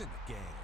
It's in the game.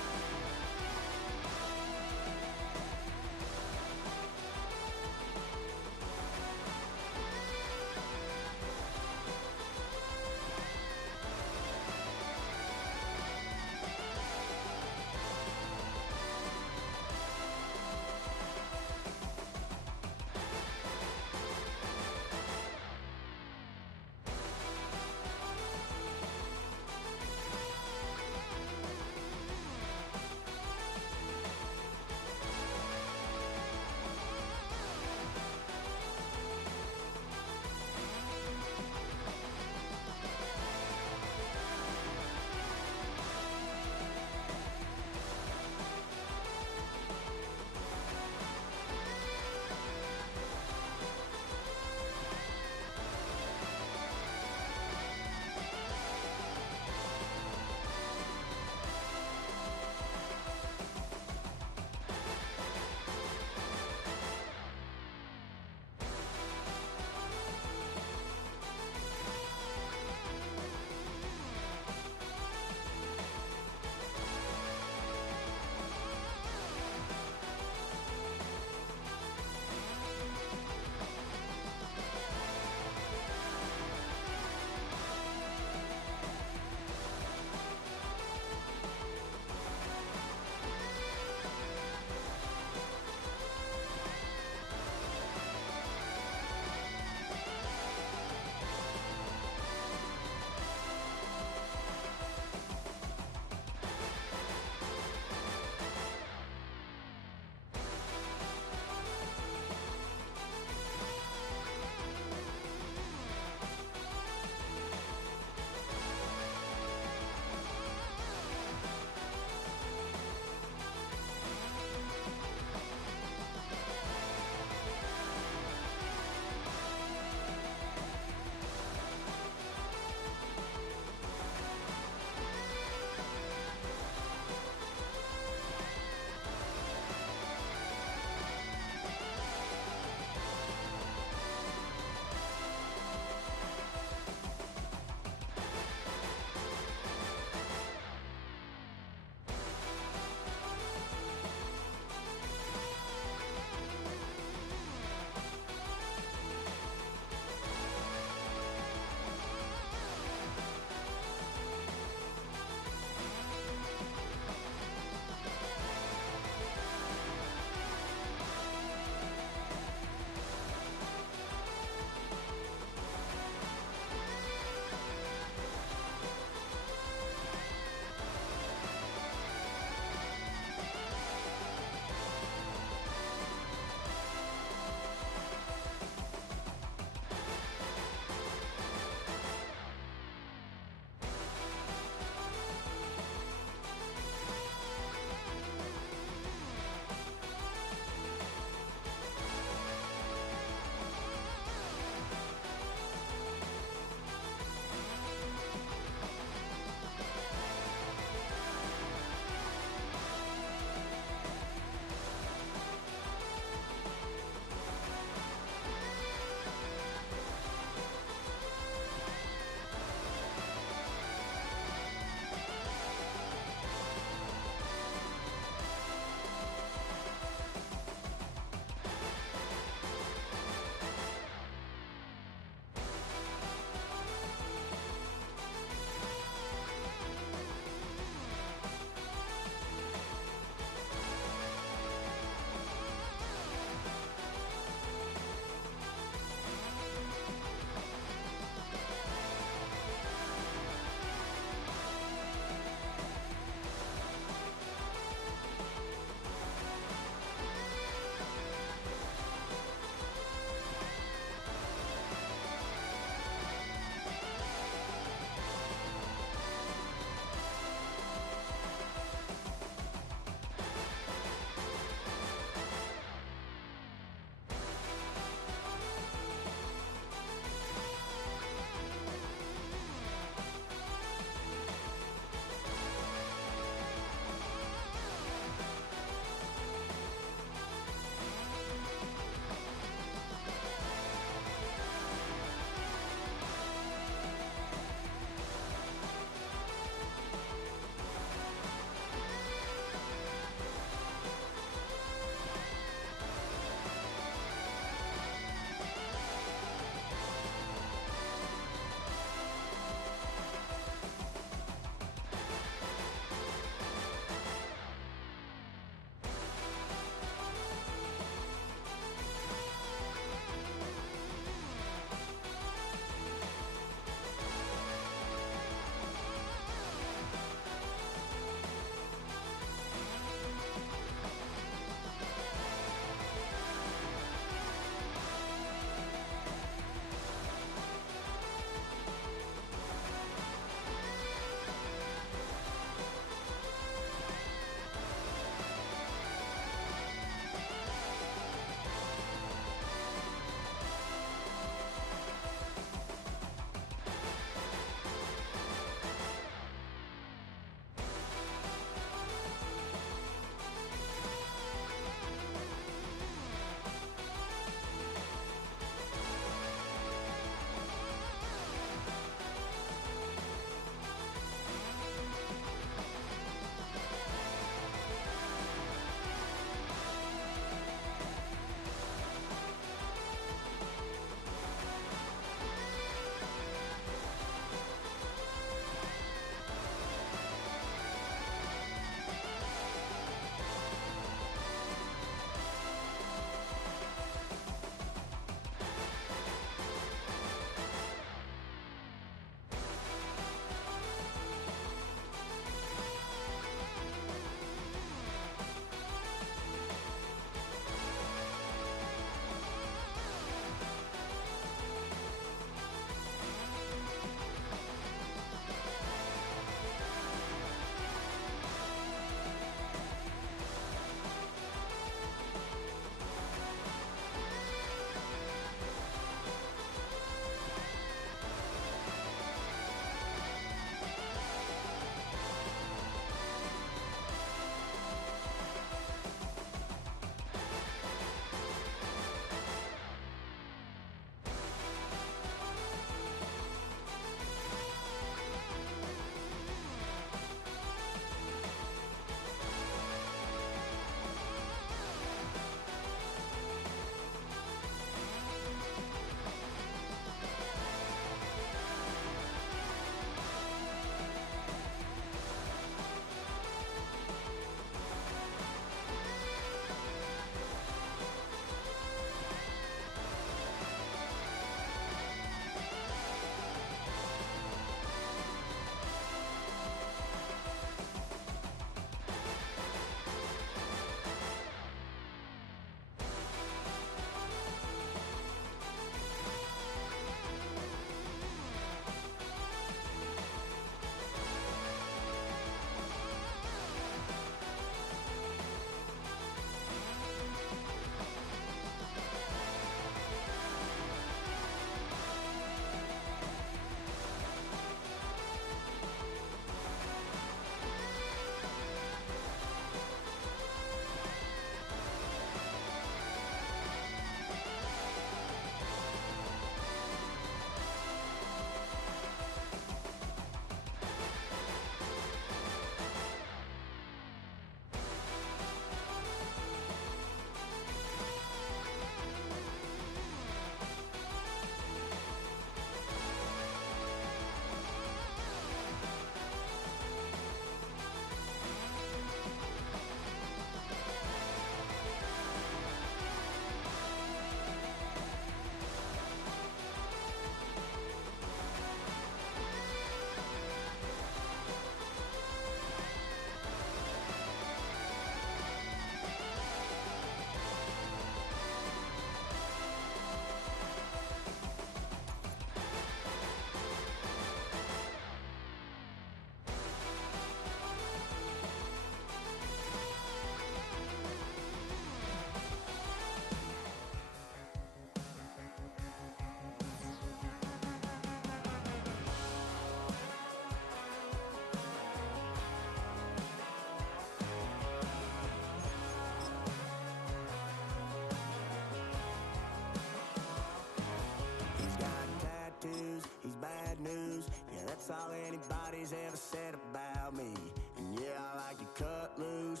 anybody's ever said about me. And yeah, I like to cut loose,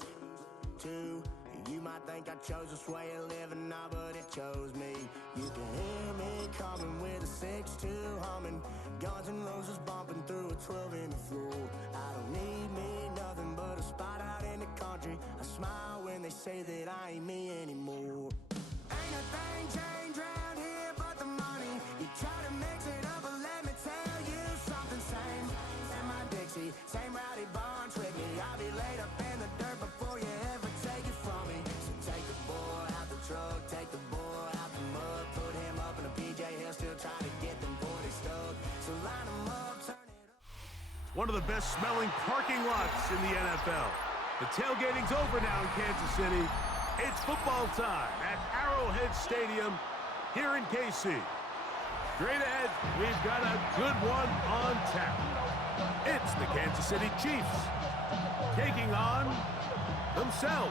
too. You might think I chose this way of living now, but it chose me. You can hear me coming with a 6-2 humming, Guns N' Roses bumping through a 12-inch floor. I don't need me nothing but a spot out in the country. I smile when they say that I ain't me anymore. Ain't a thing changed round here but the money. You try to mix it up, but let me tell you something. Same in my Dixie, same rowdy barn trick me. I'll be laid up in the dirt before you ever take it from me. So take the boy out the truck, take the boy out the mud, put him up in a PJ, he'll still try to get them 40 stuck. So line him up, turn it up. One of the best smelling parking lots in the NFL. The tailgating's over now in Kansas City. It's football time at Arrowhead Stadium here in KC. Straight ahead, we've got a good one on tap. It's the Kansas City Chiefs taking on themselves.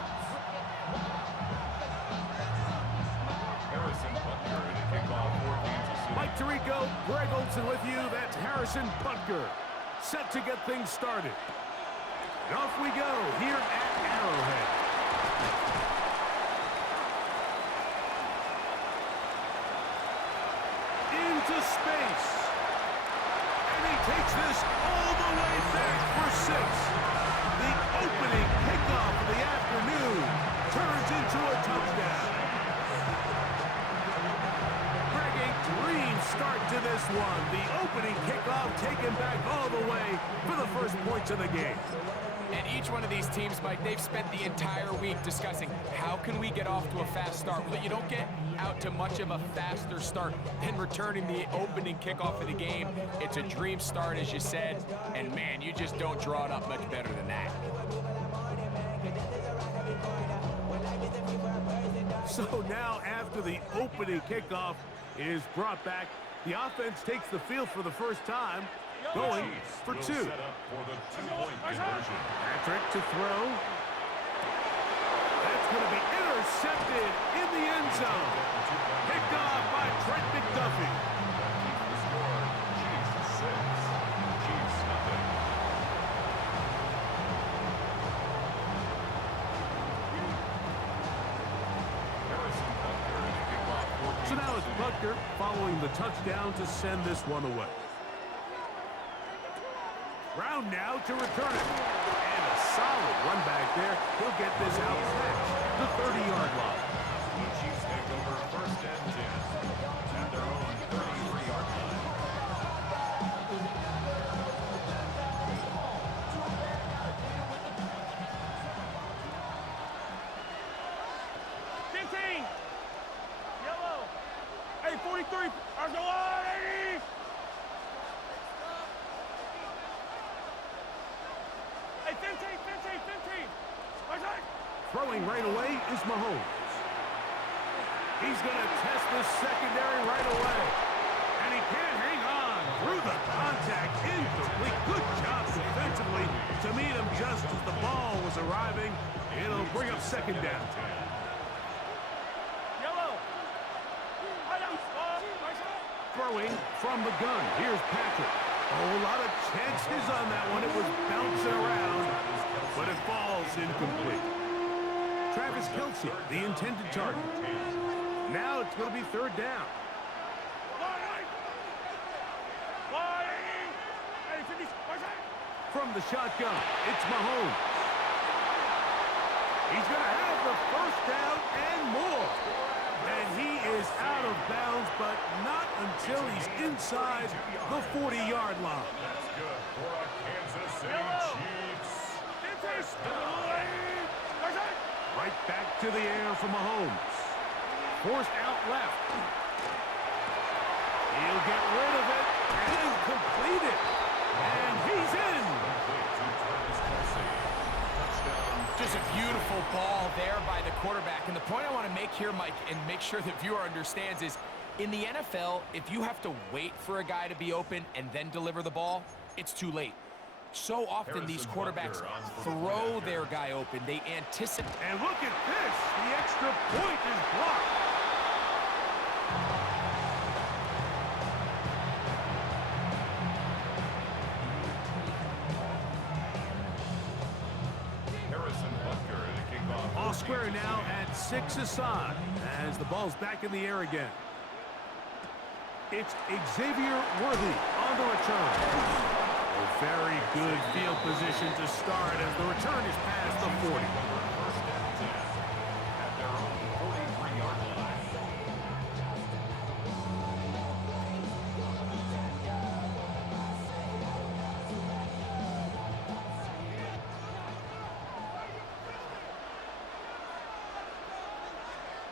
Harrison Butker in a kickoff for Kansas City. Mike Tirico, Greg Olson with you. That's Harrison Butker, set to get things started. And off we go here at Arrowhead. Into space. And he takes this all the way back for 6. The opening kickoff of the afternoon turns into a touchdown. Greg, a dream start to this one. The opening kickoff taken back all the way for the first points of the game. And each one of these teams, Mike, they've spent the entire week discussing how can we get off to a fast start. Well, you don't get out to much of a faster start than returning the opening kickoff of the game. It's a dream start, as you said, and man, you just don't draw it up much better than that. So now after the opening kickoff is brought back, the offense takes the field for the first time, going for 2. Set up for the 2-point conversion. Patrick to throw. That's going to be intercepted in the end zone. Picked off by Trent McDuffie. The score, Chiefs 6, Chiefs nothing. Harrison Butker in a kickoff for Kansas So now it's City. Butker following the touchdown to send this one away. Brown now to return it. And a solid run back there. He'll get this out past the 30-yard line. The Chiefs take over first and 10 at their own 33-yard line. Yellow. Hey, 43. Arsenal, 80. Hey, 15. Throwing right away is Mahomes. He's going to test the secondary right away. And he can't hang on through the contact. Incomplete. Good job defensively to meet him just as the ball was arriving. It'll bring up second down. Yellow. Throwing from the gun. Here's Patrick. A lot of chances on that one. It was bouncing around, but it falls incomplete. Travis Kelce, the intended target. Now it's going to be third down. From the shotgun, it's Mahomes. He's going to have the first down and more. And he is out of bounds, but not until he's inside the 40-yard line. That's good for a Kansas City Chiefs. Right back to the air for Mahomes. Forced out left. He'll get rid of it and complete it. And he's in. Just a beautiful ball there by the quarterback. And the point I want to make here, Mike, and make sure the viewer understands is, in the NFL, if you have to wait for a guy to be open and then deliver the ball, it's too late. So often these quarterbacks throw their guy open. They anticipate. And look at this. The extra point is blocked. All square now at 6 aside as the ball's back in the air again. It's Xavier Worthy on the return. A very good field position to start as the return is past the 40. First and 10 at their own 43-yard line.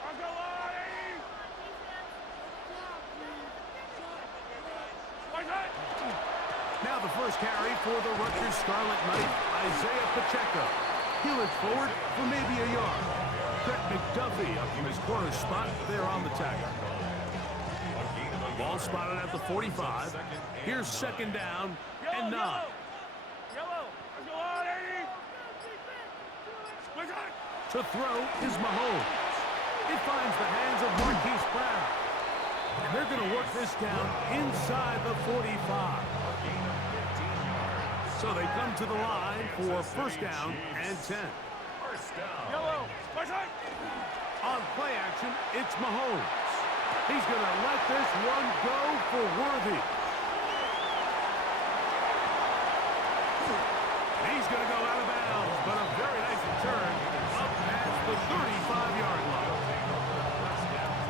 I'll go on, 80. What's that? Now the first carry for the Rutgers Scarlet Knight, Isaiah Pacheco. He looks forward for maybe a yard. Brett McDuffie up from his corner spot there on the tackle. Ball spotted at the 45. Here's second down and 9. Yellow. Let's go on, 80. What's that? To throw is Mahomes. It finds the hands of Marquise Brown. And they're going to work this down inside the 45. So they come to the line for first down and 10. First down. Yellow. What's that? On play action, it's Mahomes. He's going to let this one go for Worthy. He's going to go out of bounds, but a very nice return up past the 35-yard line.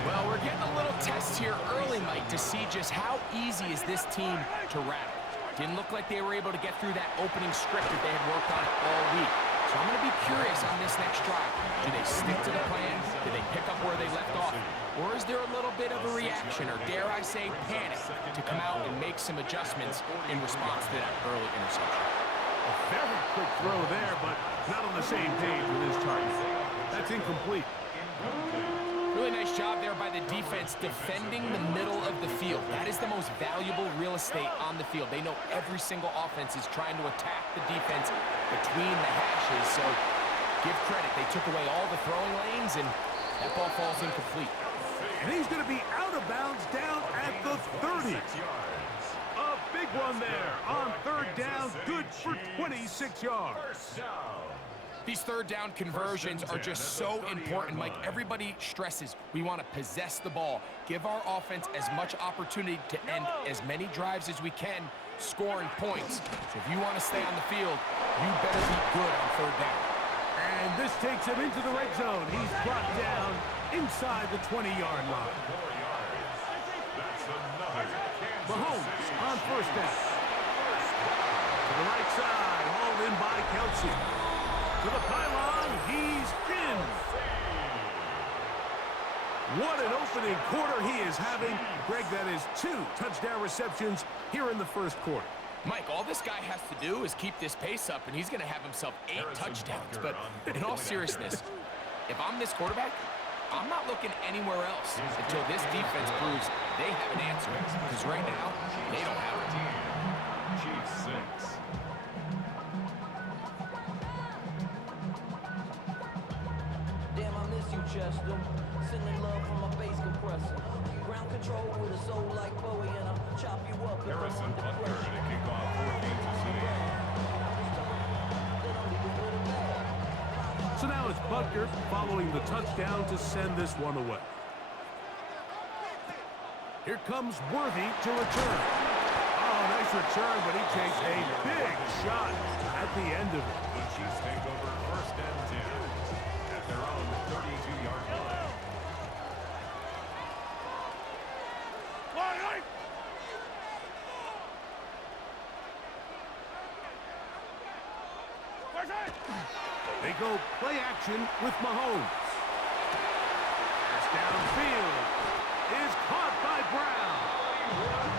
Well, we're getting a little test here early, Mike, to see just how easy is this team to rattle. Didn't look like they were able to get through that opening script that they had worked on all week. So I'm going to be curious on this next drive. Do they stick to the plan? Do they pick up where they left off? Or is there a little bit of a reaction, or dare I say panic, to come out and make some adjustments in response to that early interception? A very quick throw there, but not on the same page with his target. That's incomplete. Really nice job there by the defense defending the middle of the field. That is the most valuable real estate on the field. They know every single offense is trying to attack the defense between the hashes. So give credit. They took away all the throwing lanes, and that ball falls incomplete. And he's going to be out of bounds down at the 30. A big one there on third down, good for 26 yards. First down. These third down conversions are just so important, Mike. Everybody stresses we want to possess the ball, give our offense as much opportunity to end as many drives as we can, scoring points. So if you want to stay on the field, you better be good on third down. And this takes him into the red zone. He's brought down inside the 20-yard line. That's another Kansas Mahomes City on first down. To the right side, hauled in by Kelsey. To the pylon, he's in. What an opening quarter he is having. Greg, that is 2 touchdown receptions here in the first quarter. Mike, all this guy has to do is keep this pace up, and he's going to have himself 8 touchdowns. But in all seriousness, if I'm this quarterback, I'm not looking anywhere else until this defense proves they have an answer. Because right now, they don't have it. Chiefs 6. Damn, I miss you, Chester. Sending love from my bass compressor. Ground control with a soul like Bowie, and I'll chop you up if I'm Harrison under Butker pressure. to kick off for Kansas City. So now it's Butker following the touchdown to send this one away. Here comes Worthy to return. Oh, nice return, but he takes a big shot at the end of it. The Chiefs take over first and 10 at their own 32-yard line. They go play action with Mahomes. Pass downfield is caught by Brown.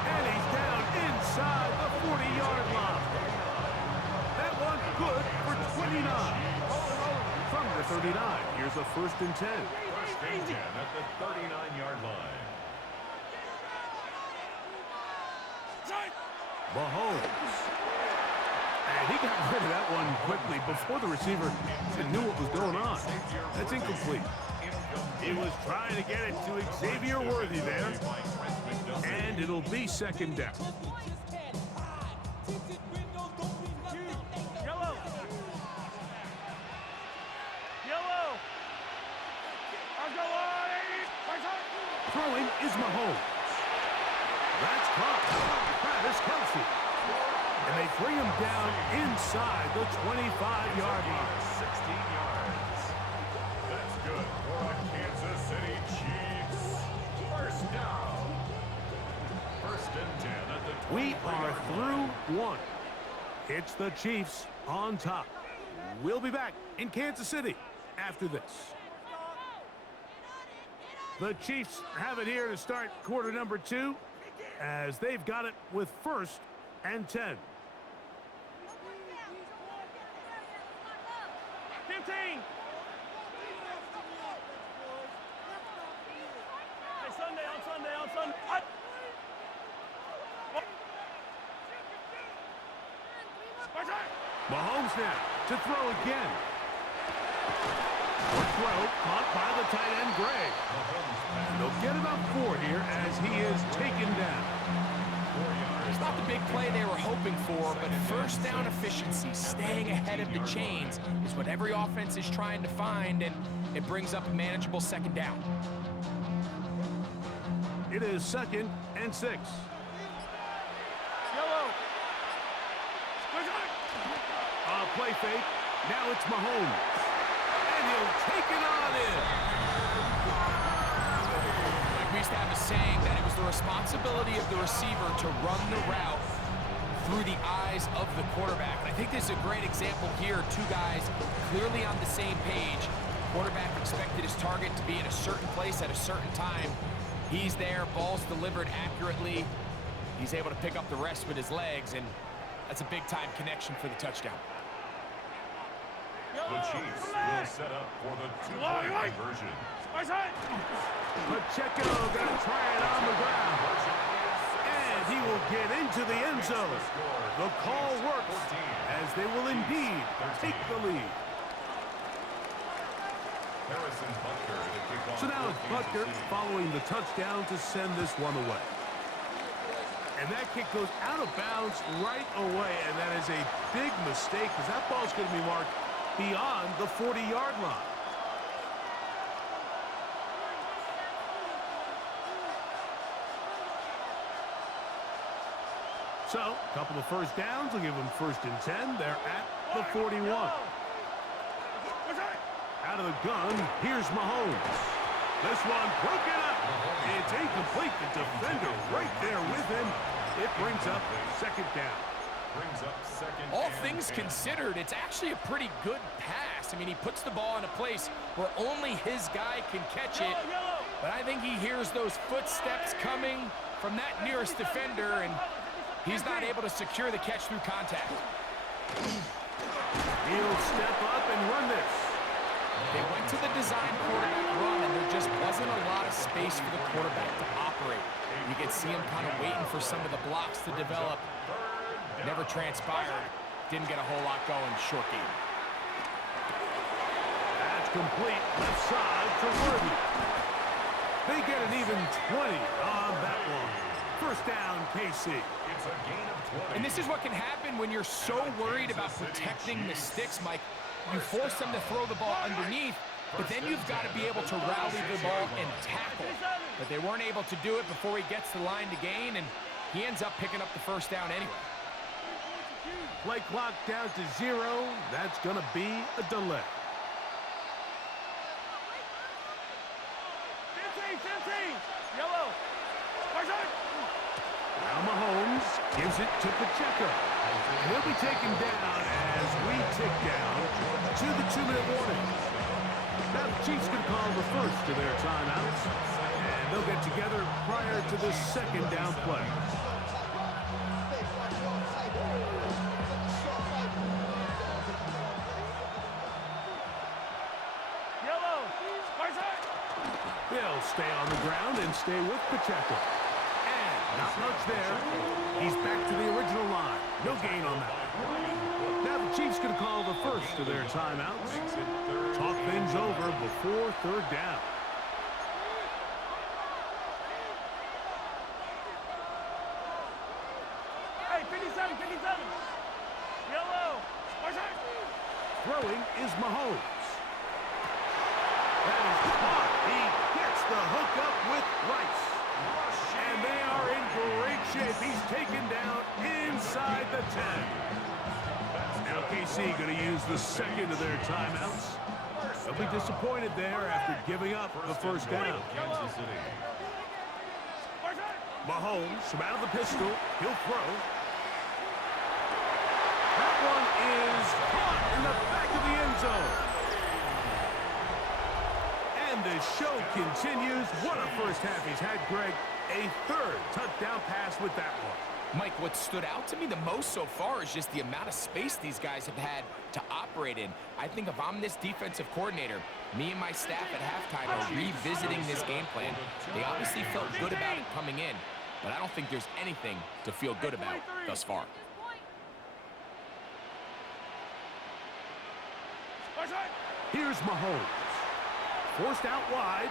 And he's down inside the 40-yard line. That one good for 29. From the 39, here's a first and 10. First and 10 at the 39-yard line. Mahomes. And he got rid of that one quickly before the receiver even knew what was going on. That's incomplete. He was trying to get it to Xavier Worthy there. And it'll be second down. Yellow. Yellow. Throwing is Mahomes. That's caught by Travis Kelce. And they bring him down inside the 25-yard line. 16 yards. That's good for the Kansas City Chiefs. First down. First and 10 at the 23-yard We are line. through one. It's the Chiefs on top. We'll be back in Kansas City after this. The Chiefs have it here to start quarter number 2 as they've got it with first and 10. 15. Hey, Sunday, on Sunday, on Sunday. Mahomes now to throw again. Short throw caught by the tight end, Gray. And they'll get about 4 here as he is taken down. It's not the big play they were hoping for, but first down efficiency, staying ahead of the chains, is what every offense is trying to find, and it brings up a manageable second down. It is second and 6. Yellow. Play fake. Now it's Mahomes. And he'll take it on in. Like we used to have a saying that it was the responsibility of the receiver to run the route through the eyes of the quarterback. And I think this is a great example here. Two guys clearly on the same page. Quarterback expected his target to be in a certain place at a certain time. He's there, ball's delivered accurately. He's able to pick up the rest with his legs, and that's a big-time connection for the touchdown. The Chiefs will set up for the two-point conversion. Pacheco going to try it on the ground. And he will get into the end zone. The call works as they will indeed take the lead. So now it's Butker following the touchdown to send this one away. And that kick goes out of bounds right away, and that is a big mistake because that ball's going to be marked beyond the 40-yard line. So, a couple of first downs will give them first and 10. They're at the 41. Out of the gun, here's Mahomes. This one broken up. It's incomplete. The defender right there with him. It brings up second down. All things considered, it's actually a pretty good pass. I mean, he puts the ball in a place where only his guy can catch it. But I think he hears those footsteps coming from that nearest defender, and he's not able to secure the catch through contact. He'll step up and run this. They went to the design quarterback run, and there just wasn't a lot of space for the quarterback to operate. You could see him kind of waiting for some of the blocks to develop. Never transpired. Didn't get a whole lot going. Short game. That's complete. Left side to Worthy. They get an even 20 on that one. First down, KC. It's a gain of 20. And this is what can happen when you're so worried about protecting the sticks, Mike. You force them to throw the ball underneath, but then you've got to be able to rally the ball and tackle. But they weren't able to do it before he gets the line to gain, and he ends up picking up the first down anyway. Play clock down to 0. That's going to be a delay. 15. Yellow. Now Mahomes gives it to Pacheco. And he'll be taken down as we tick down to the 2-minute warning. Now the Chiefs can call the first of their timeouts. And they'll get together prior to this second down play. They'll stay on the ground and stay with Pacheco. And not much there. He's back to the original line. No gain on that. Now the Chiefs can call the first of their timeouts. Talk things over before third down. Hey, 57. Yellow. Where's Throwing is Mahomes. That is caught. He gets the hookup with Rice. And they are in great shape. He's taken down inside the 10. Now KC going to use the second of their timeouts. They'll be disappointed there after giving up the first down. Mahomes from out of the pistol. He'll throw. That one is caught in the back of the end zone. And the show continues. What a first half he's had, Greg. A third touchdown pass with that one. Mike, what stood out to me the most so far is just the amount of space these guys have had to operate in. I think if I'm this defensive coordinator, me and my staff at halftime are revisiting this game plan. They obviously felt good about it coming in, but I don't think there's anything to feel good about thus far. Here's Mahomes. Forced out wide.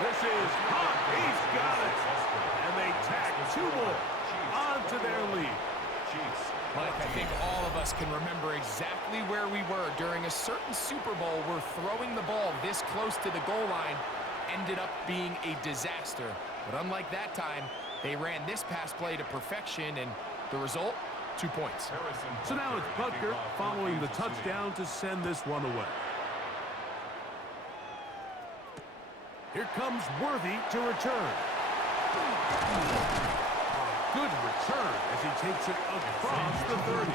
This is caught. He's got it. And they tack two more onto their lead. Mike, I think all of us can remember exactly where we were during a certain Super Bowl where throwing the ball this close to the goal line ended up being a disaster. But unlike that time, they ran this pass play to perfection, and the result, 2 points. So now it's Butker following the touchdown to send this one away. Here comes Worthy to return. Good return as he takes it across the 30.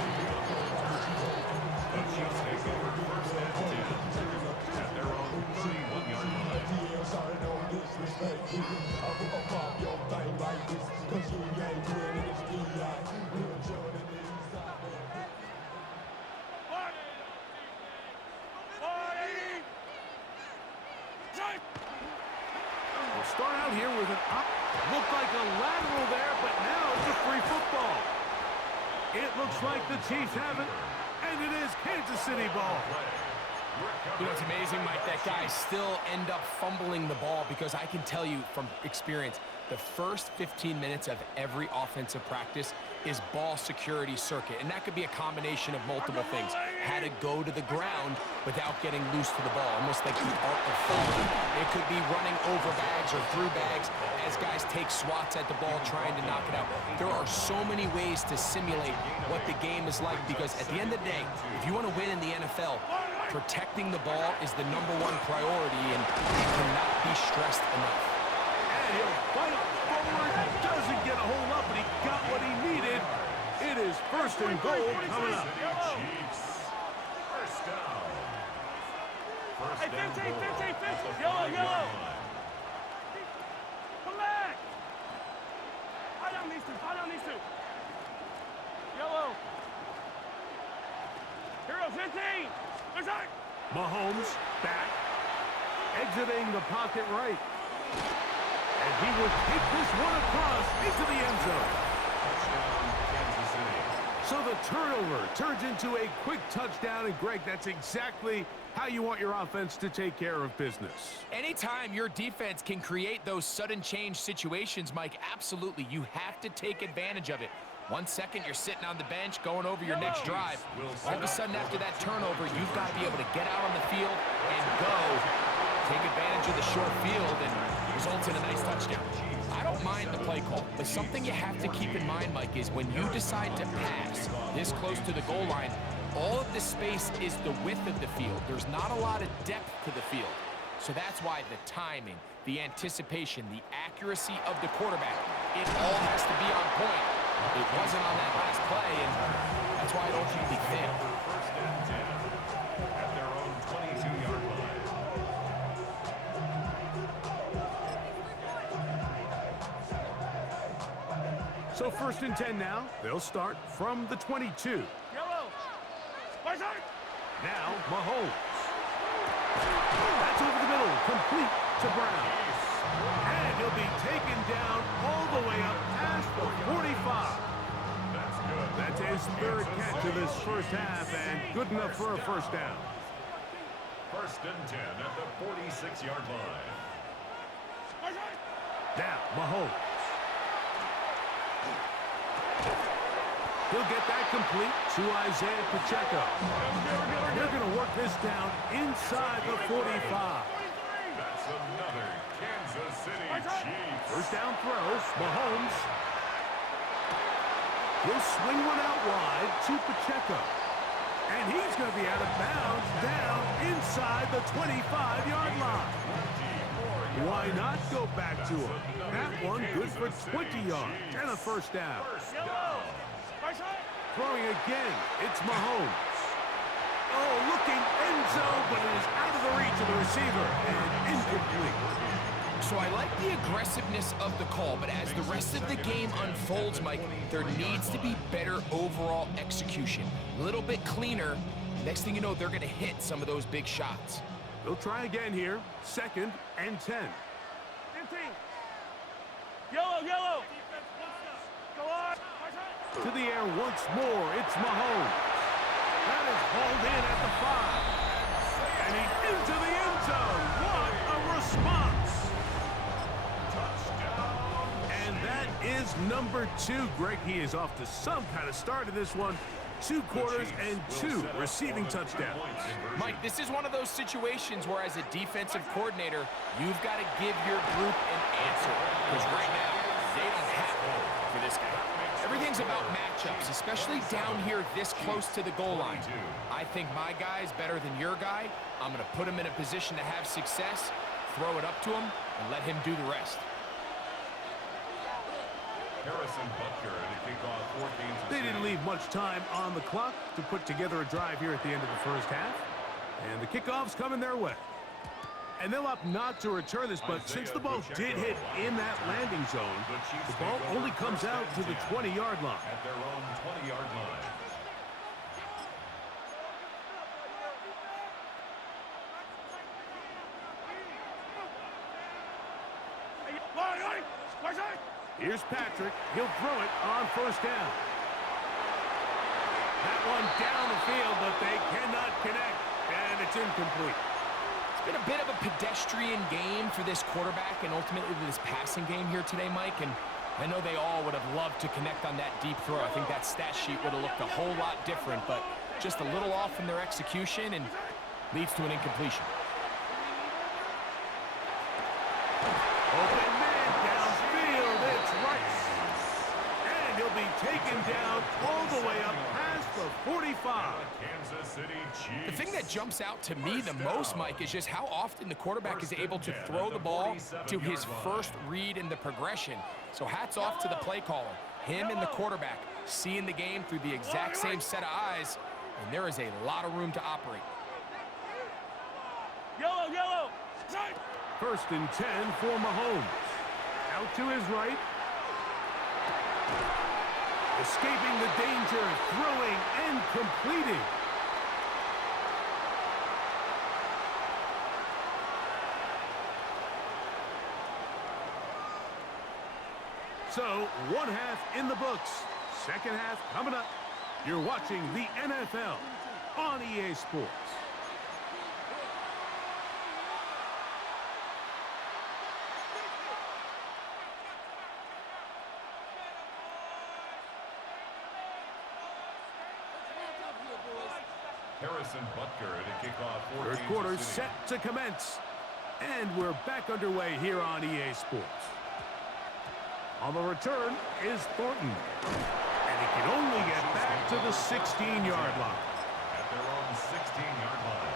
The Chiefs take over first and 10 at their own 31-yard line. We'll start out here with an up. Looked like a lateral there, but now it's a free football. It looks like the Chiefs have it, and it is Kansas City ball. You know, it's amazing, Mike, that guys still end up fumbling the ball because I can tell you from experience, the first 15 minutes of every offensive practice is ball security circuit, and that could be a combination of multiple things. How to go to the ground without getting loose to the ball, almost like the art of falling. It could be running over bags or through bags as guys take swats at the ball trying to knock it out. There are so many ways to simulate what the game is like because at the end of the day, if you want to win in the NFL, protecting the ball is the #1 priority, and it cannot be stressed enough. And he'll fight forward. Doesn't get a hold up, but he got what he needed. It is first and goal coming up. Chiefs. First down. First Hey, and 15, goal. 15, 15. At the Yellow, 40-yard yellow. line. Come back. Tie down these two. Tie down these two. Yellow. Hero 15. There's that. Mahomes back, exiting the pocket right. And he will kick this one across into the end zone. Touchdown, Kansas City. So the turnover turns into a quick touchdown, and Greg, that's exactly how you want your offense to take care of business. Anytime your defense can create those sudden change situations, Mike, absolutely, you have to take advantage of it. 1 second, you're sitting on the bench, going over your next drive. All of a sudden, after that turnover, you've got to be able to get out on the field and go. Take advantage of the short field and results in a nice touchdown. I don't mind the play call, but something you have to keep in mind, Mike, is when you decide to pass this close to the goal line, all of the space is the width of the field. There's not a lot of depth to the field. So that's why the timing, the anticipation, the accuracy of the quarterback, it all has to be on point. It wasn't on that last play, and that's why I don't think they failed. First and 10 at their own 22-yard line. So first and 10 now. They'll start from the 22. Yellow. Where's that? Now Mahomes. That's over the middle, complete to Brown. And he'll be taken down all the way up past the 45. That's good. That's his third catch of this first half, and good enough for a first down. First and 10 at the 46-yard line. Where's that? Now Mahomes. He'll get that complete to Isaiah Pacheco. They're going to work this down inside the 45. That's another First down throw, Mahomes. He'll swing one out wide to Pacheco. And he's going to be out of bounds down inside the 25-yard line. Why not go back to him? That one good for 20 yards and a first down. Throwing again, it's Mahomes. Oh, looking end zone, but it is out of the reach of the receiver and incomplete. So I like the aggressiveness of the call, but as the rest of the game unfolds, Mike, there needs to be better overall execution. A little bit cleaner. Next thing you know, they're going to hit some of those big shots. They'll try again here. 2nd and 10. 15. Yellow. Go on. To the air once more. It's Mahomes. That is hauled in at the 5. And he's into the end zone. What a response. And that is number 2. Greg, he is off to some kind of start in this one. 2 quarters and 2 receiving touchdowns. Mike, this is one of those situations where as a defensive coordinator, you've got to give your group an answer. Because right now, they don't have one for this guy. Everything's about matchups, especially down here this close to the goal line. I think my guy's better than your guy. I'm going to put him in a position to have success, throw it up to him, and let him do the rest. Harrison Butker to kick off 14. They didn't leave much time on the clock to put together a drive here at the end of the first half. And the kickoff's coming their way. And they'll opt not to return this, but since the ball did hit in that landing zone, the ball only comes out to the 20-yard line. At their own 20-yard line. Here's Patrick. He'll throw it on first down. That one down the field, but they cannot connect, and it's incomplete. It's been a bit of a pedestrian game for this quarterback and ultimately this passing game here today, Mike, and I know they all would have loved to connect on that deep throw. I think that stat sheet would have looked a whole lot different, but just a little off in their execution and leads to an incompletion. Open man downfield, it's Rice. And he'll be taken down all the way up past the 45. Kansas City Chiefs. The thing that jumps out to me the most, Mike, is just how often the quarterback is able to throw the ball to his first read in the progression. So hats off to the play caller. Him and the quarterback seeing the game through the exact same set of eyes, and there is a lot of room to operate. Yellow. First and 10 for Mahomes. Out to his right. Escaping the danger, throwing and completing. So, one half in the books. Second half coming up. You're watching the NFL on EA Sports. Harrison Butker to kick off 14. Third quarter set to commence. And we're back underway here on EA Sports. On the return is Thornton. And he can only get back to the 16-yard line. At their own 16-yard line.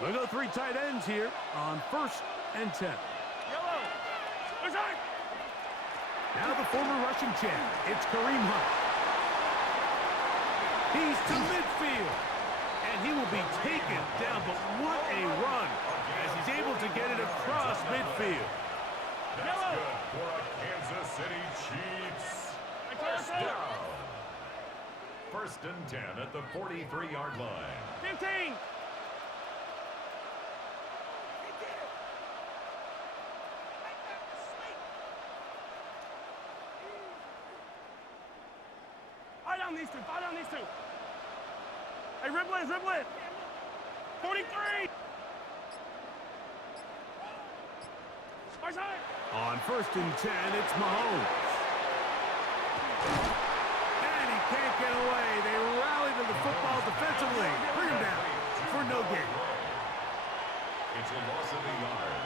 We'll go 3 tight ends here on first and 10. Now the former Russian champ, it's Kareem Hunt. He's to midfield, and he will be taken down, but what a run as he's able to get it across midfield. That's good for a Kansas City Chiefs. First down. First and 10 at the 43-yard line. 15. Fire down these two. Hey, dribble it. 43. On first and 10, it's Mahomes. And he can't get away. They rally to the football defensively. Bring him down for no gain. It's a loss of a yard.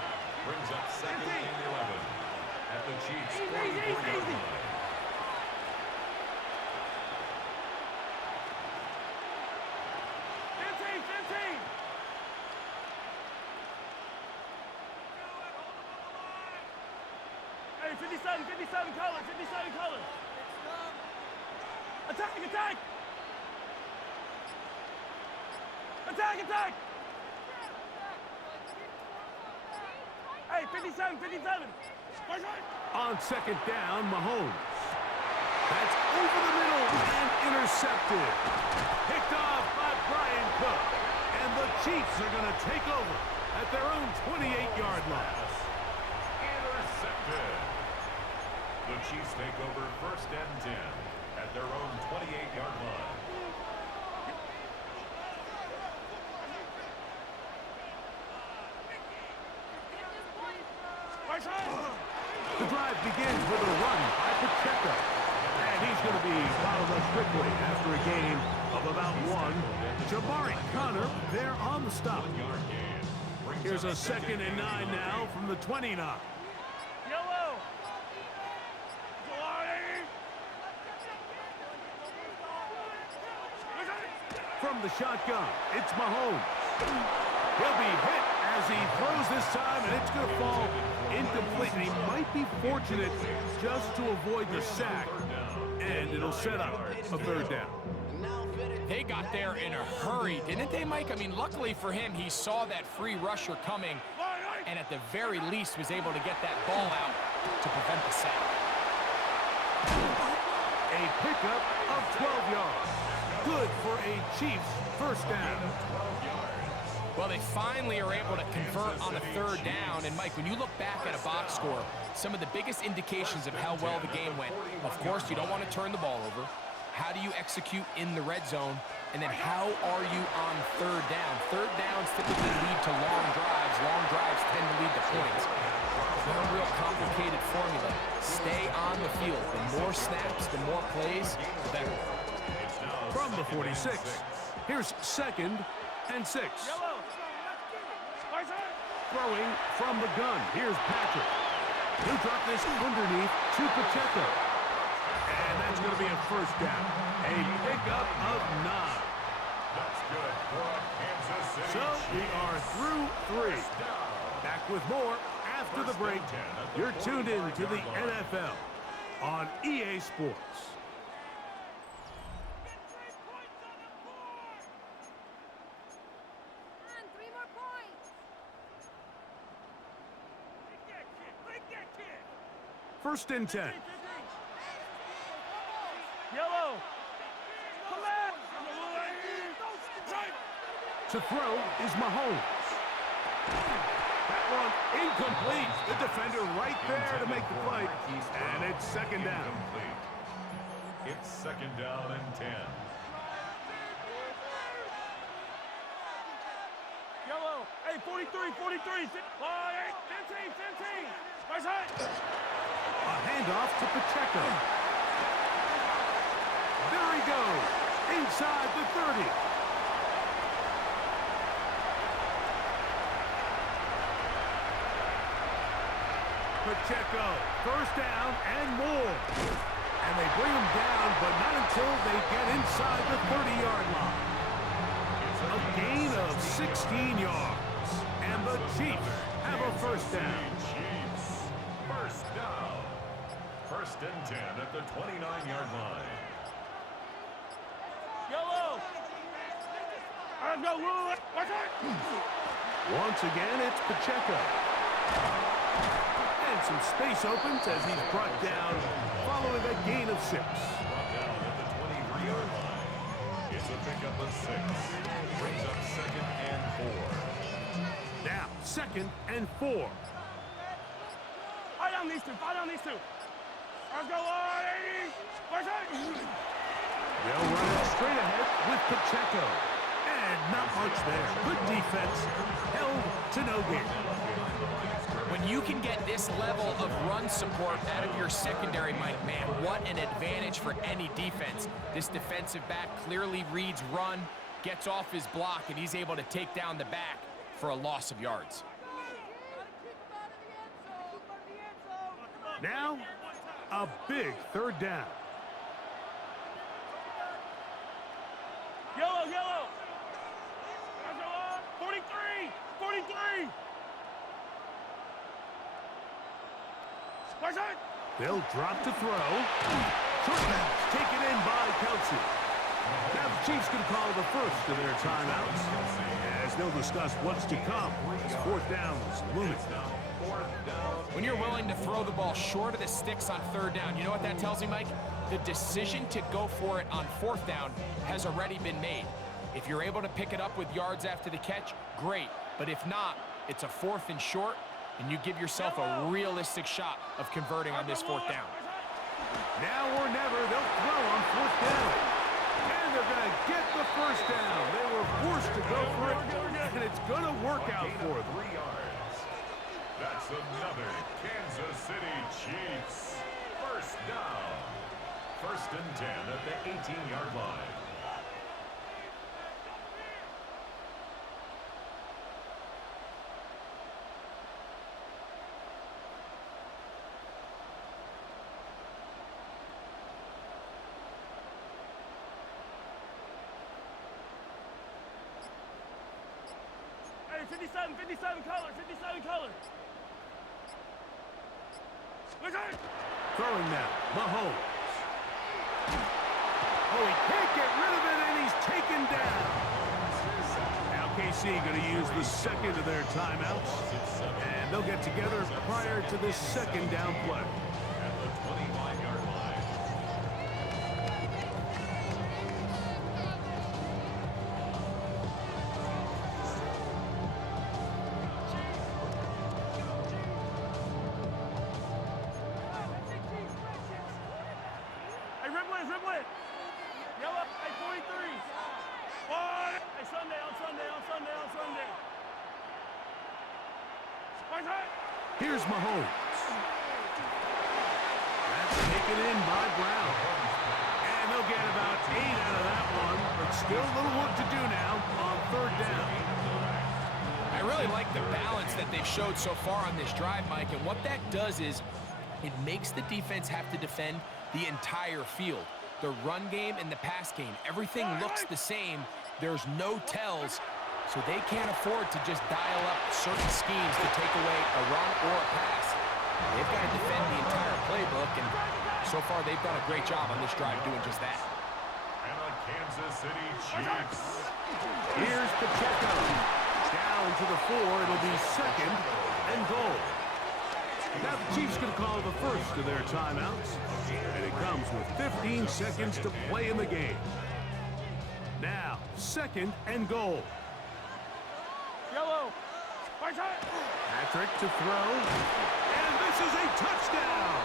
Brings up second and 11 at the Chiefs' 44-yard line. Hey, 57 color, 57 color. Attack, attack! Attack, attack! Hey, 57. On second down, Mahomes. That's over the middle and intercepted. Picked off by Brian Cook. And the Chiefs are going to take over at their own 28-yard line. Intercepted. The Chiefs take over first and 10 at their own 28-yard line. The drive begins with a run by Pacheco. And he's going to be followed up quickly after a gain of about 1. Jabari Connor there on the stop. Here's a 2nd and 9 now from the 29. Yellow! From the shotgun, it's Mahomes. He'll be hit as he throws this time, and it's going to fall incomplete. And he might be fortunate just to avoid the sack, and it'll set up a 3rd down. They got there in a hurry, didn't they, Mike? I mean, luckily for him, he saw that free rusher coming, and at the very least was able to get that ball out to prevent the sack. A pickup of 12 yards. Good for a Chiefs 1st down. Well, they finally are able to convert on a 3rd down. And, Mike, when you look back at a box score, some of the biggest indications of how well the game went, of course, you don't want to turn the ball over. How do you execute in the red zone? And then how are you on 3rd down? 3rd downs typically lead to long drives. Long drives tend to lead to points. It's not a real complicated formula. Stay on the field. The more snaps, the more plays, the better. From the 46, here's 2nd and 6. Throwing from the gun, here's Patrick. He'll drop this underneath to Pacheco. And that's going to be a 1st down. A pickup of 9. That's good for Kansas City. So we are through 3. Back with more after the break. You're tuned in to the NFL on EA Sports. First and 10. Yellow! Come back! To throw is Mahomes. That one incomplete. The defender right there to make the play. And it's 2nd down. It's 2nd down and 10. Yellow! Hey, 43! 15! 15! Right side! A handoff to Pacheco. There he goes. Inside the 30. Pacheco, 1st down and more. And they bring him down, but not until they get inside the 30-yard line. A gain of 16 yards. And the Chiefs have a 1st down. Chiefs, 1st down. 1st and 10 at the 29-yard line. Yellow! Once again, it's Pacheco. And some space opens as he's brought down following a gain of 6. Brought down at the 23-yard line. It's a pickup of 6. Brings up 2nd and 4. Now, 2nd and 4. Fire down these two! Let's go, 80! They'll run it straight ahead with Pacheco. And not much there. Good defense. Held to no gain. When you can get this level of run support out of your secondary, Mike, man, what an advantage for any defense. This defensive back clearly reads run, gets off his block, and he's able to take down the back. for a loss of yards. Now, a big third down. Yellow, yellow. 43, 43. Where's it? They'll drop to throw. Short pass taken in by Kelsey. Now the Chiefs can call the first of their timeouts, as they'll discuss what's to come. This fourth down is looming. When you're willing to throw the ball short of the sticks on third down, you know what that tells me, Mike? The decision to go for it on fourth down has already been made. If you're able to pick it up with yards after the catch, great. But if not, it's a 4th and short, and you give yourself a realistic shot of converting on this fourth down. Now or never, they'll throw on fourth down. And they're going to get the first down. They were forced to go for it, and it's going to work out for them. 3 yards. That's another Kansas City Chiefs first down. 1st and 10 at the 18-yard line. Hey, 57 color, 57 color. Listen! Throwing now, Mahomes. Oh, he can't get rid of it, and he's taken down. Now KC going to use the second of their timeouts, and they'll get together prior to this second down play. At the 25-yard line. Hey, Riblet. Yellow, hey, 43. What? Hey, Sunday. Where's it? Here's Mahomes. That's taken in by Brown. And they'll get about 8 out of that one, but still a little work to do now on third down. I really like the balance that they've showed so far on this drive, Mike, and what that does is it makes the defense have to defend the entire field. The run game and the pass game, everything looks the same. There's no tells, so they can't afford to just dial up certain schemes to take away a run or a pass. They've got to defend the entire playbook, and so far they've done a great job on this drive doing just that. And the Kansas City Chiefs. Here's Pacheco. Down to the 4. It'll be 2nd and goal. Now the Chiefs can call the first of their timeouts, and it comes with 15 seconds to play in the game. Now, 2nd and goal. Yellow. Where's it? Patrick to throw, and this is a touchdown.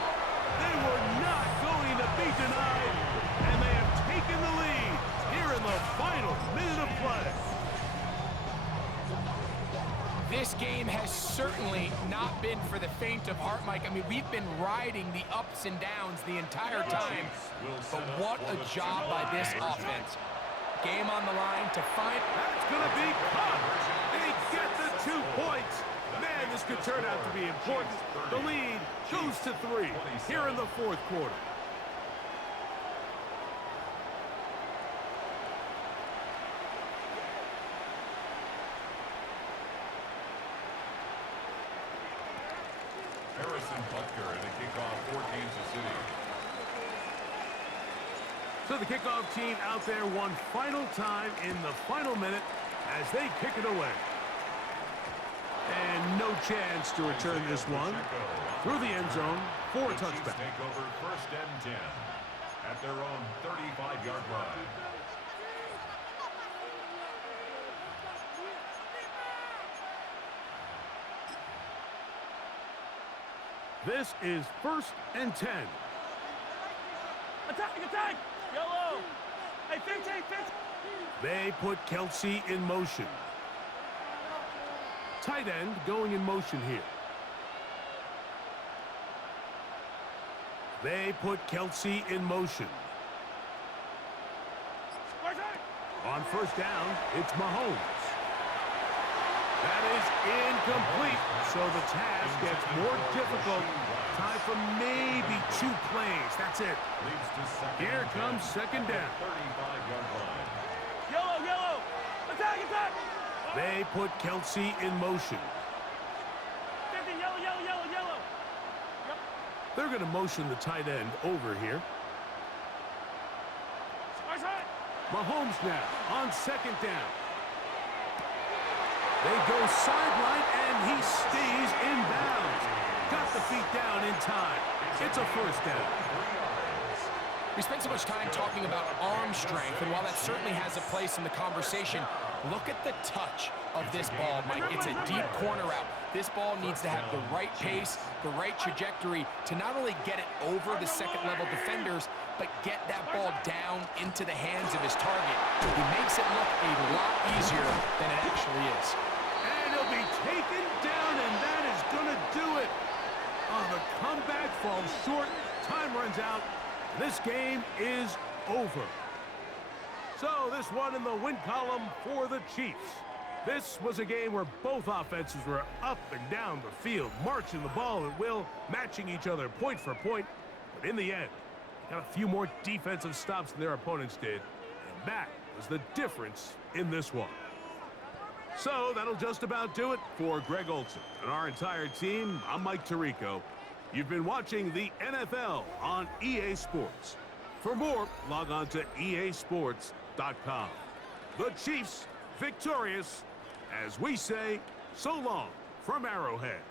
They were not going to be denied, and they have taken the lead here in the final minute of play. This game has certainly not been for the faint of heart, Mike. I mean, we've been riding the ups and downs the entire time, but what a job by this offense. Game on the line to find... That's going to be caught. They get the 2 points. Man, this could turn out to be important. The lead goes to 3 here in the 4th quarter. Harrison Butker and a kickoff for Kansas City. So the kickoff team out there one final time in the final minute as they kick it away. And no chance to return this one through the end zone for a touchback. Take over 1st and 10 at their own 35-yard line. This is 1st and 10. Attack! Yellow. Hey, 15. They put Kelsey in motion. Tight end going in motion here. They put Kelsey in motion. Where's it? On 1st down, it's Mahomes. That is incomplete, so the task gets more difficult. Time for maybe 2 plays. That's it. Here comes second down. 35-yard line. Yellow, yellow. Attack, attack. They put Kelsey in motion. 50, yellow, yellow, yellow, yellow. Yep. They're going to motion the tight end over here. Nice high. Mahomes now on second down. They go sideline, and he stays in bounds. Got the feet down in time. It's a first down. We spent so much time talking about arm strength, and while that certainly has a place in the conversation, look at the touch of this ball, Mike. It's a deep corner route. This ball needs to have the right pace, the right trajectory to not only get it over the second-level defenders, but get that ball down into the hands of his target. He makes it look a lot easier than it actually is. And he'll be taken down, and that is going to do it. The comeback falls short. Time runs out. This game is over. So this one in the win column for the Chiefs. This was a game where both offenses were up and down the field, marching the ball at will, matching each other point for point. But in the end, got a few more defensive stops than their opponents did. And that was the difference in this one. So that'll just about do it for Greg Olson and our entire team. I'm Mike Tirico. You've been watching the NFL on EA Sports. For more, log on to easports.com. The Chiefs victorious, as we say, so long from Arrowhead.